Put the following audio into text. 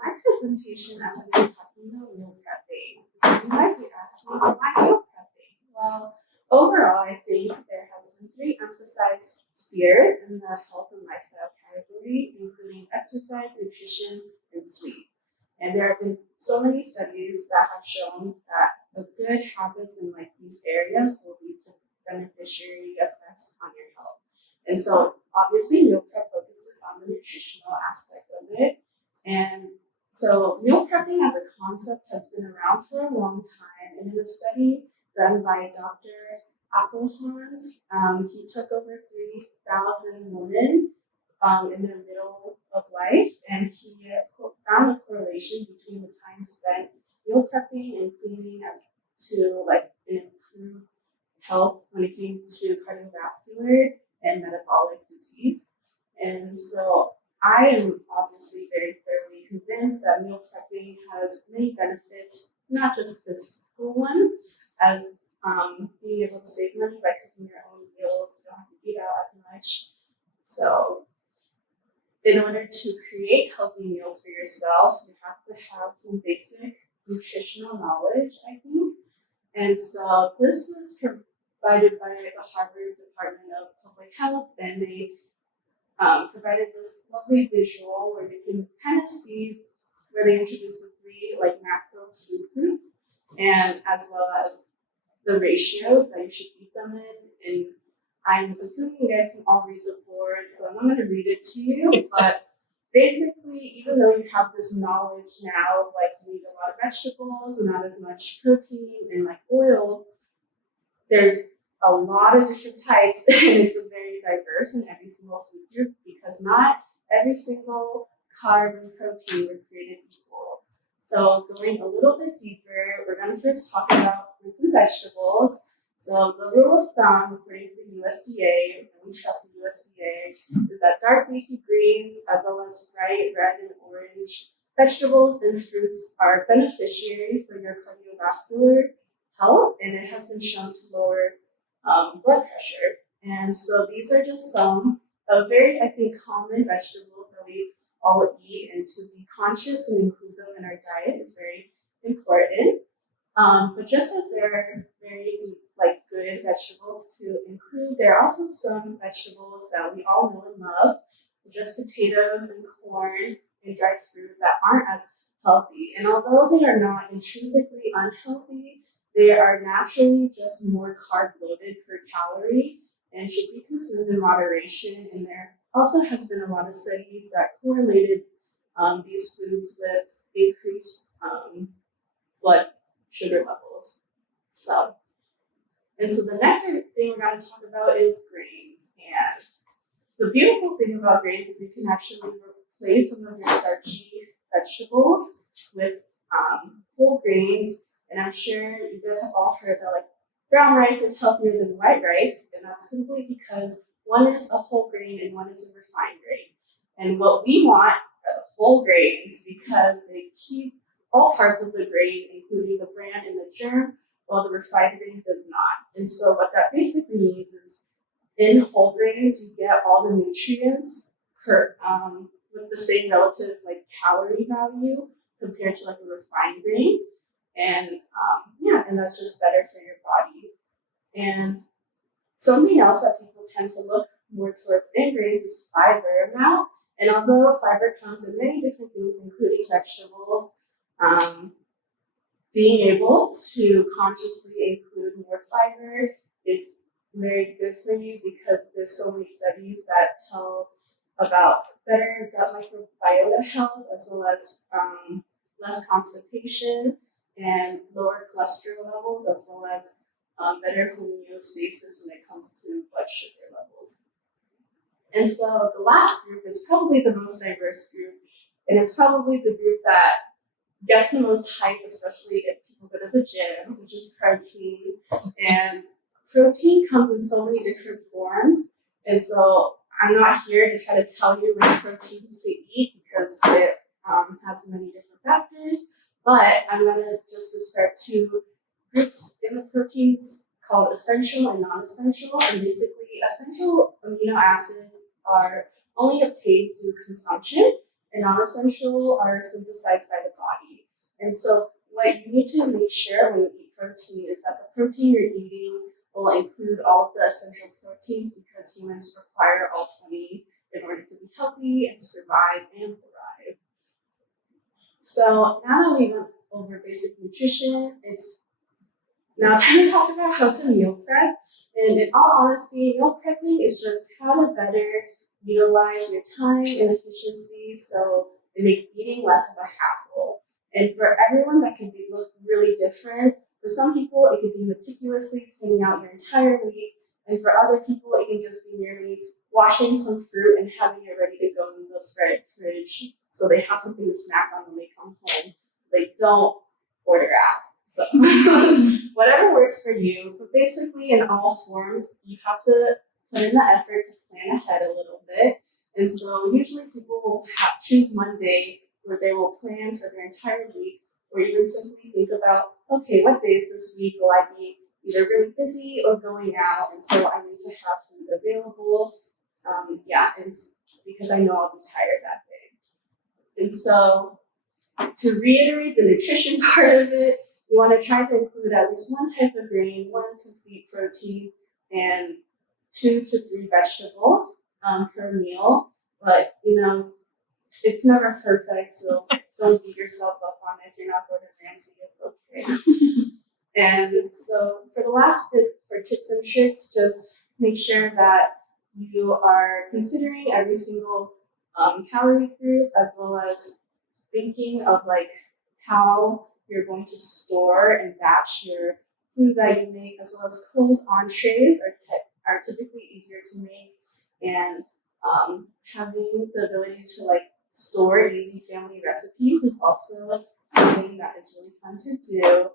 my presentation, I'm going to be talking about meal prepping. You might be asking, why meal prepping? Well, overall, I think there has been three emphasized spheres in the health and lifestyle category, including exercise, nutrition, and sleep. And there have been so many studies that have shown that the good habits in like these areas will lead to beneficiary effects on your health. And so obviously meal prep focuses on the nutritional aspect of it. And so meal prepping as a concept has been around for a long time. And in a study done by Dr. Appelhans, he took over 3,000 women in their middle of life, and he found a correlation between the time spent meal prepping and cleaning as to like improve health when it came to cardiovascular and metabolic disease. And so I am obviously very thoroughly convinced that meal prepping has many benefits, not just physical ones, as being able to save money by cooking your own meals. You don't have to eat out as much. So in order to create healthy meals for yourself, you have to have some basic nutritional knowledge, I think. And so this is provided by the Harvard Department of Public Health, and they provided this lovely visual where you can kind of see where they introduced the three like macro food groups, and as well as the ratios that you should eat them in. And I'm assuming you guys can all read the board, so I'm not going to read it to you, but basically, even though you have this knowledge now, like you need a lot of vegetables and not as much protein and like oil, there's a lot of different types, and it's very diverse in every single food group because not every single carb and protein were created equal. So going a little bit deeper, we're going to first talk about fruits and vegetables. So the rule of thumb, according to the USDA, and we trust the USDA, is that dark leafy greens, as well as bright red and orange vegetables and fruits are beneficiary for your cardiovascular health, and it has been shown to lower blood pressure. And so these are just some of very, I think, common vegetables that we all eat, and to be conscious and include them in our diet is very important. But just as there are very like good vegetables to include, there are also some vegetables that we all know and love, such as potatoes and corn and dried fruit that aren't as healthy. And although they are not intrinsically unhealthy, they are naturally just more carb loaded per calorie and should be consumed in moderation. And there also has been a lot of studies that correlated these foods with increased blood sugar levels. So the next thing we're going to talk about is grains. And the beautiful thing about grains is you can actually replace some of your starchy vegetables with whole grains. And I'm sure you guys have all heard that like brown rice is healthier than white rice, and that's simply because one is a whole grain and one is a refined grain. And what we want are whole grains because they keep all parts of the grain, including the bran and the germ, while the refined grain does not. And so what that basically means is in whole grains, you get all the nutrients with the same relative like calorie value compared to like a refined grain. And and that's just better for your body. And something else that people tend to look more towards in grains is fiber now. And although fiber comes in many different things, including vegetables, being able to consciously include more fiber is very good for you because there's so many studies that tell about better gut microbiota health, as well as less constipation and lower cholesterol levels, as well as better homeostasis when it comes to blood sugar levels. And so the last group is probably the most diverse group, and it's probably the group that gets the most hype, especially if people go to the gym, which is protein. And protein comes in so many different forms, and so I'm not here to try to tell you which proteins to eat because it has many different factors, but I'm going to just describe two groups in the proteins called essential and non-essential. And basically, essential amino acids are only obtained through consumption, and non-essential are synthesized by the body. And so what you need to make sure when you eat protein is that the protein you're eating will include all of the essential proteins because humans require all 20 in order to be healthy and survive and thrive. So now that we went over basic nutrition, it's now time to talk about how to meal prep. And in all honesty, meal prepping is just how to better utilize your time and efficiency so it makes eating less of a hassle. And for everyone, that can look really different. For some people, it could be meticulously planning out your entire week. And for other people, it can just be merely washing some fruit and having it ready to go in the fridge so they have something to snack on when they come home. They don't order out. So whatever works for you, but basically in all forms, you have to put in the effort to plan ahead a little bit. And so usually people will choose Monday where they will plan for their entire week, or even simply think about, okay, what days this week will I be either really busy or going out, and so I need to have food available. And because I know I'll be tired that day. And so to reiterate the nutrition part of it, you want to try to include at least one type of grain, one complete protein, and 2 to 3 vegetables per meal. But it's never perfect, so don't beat yourself up on it. If you're not Gordon Ramsay, it's okay. And so for the last bit, for tips and tricks, just make sure that you are considering every single calorie group, as well as thinking of how you're going to store and batch your food that you make, as well as cold entrees are typically easier to make, and having the ability to store using family recipes is also something that is really fun to do.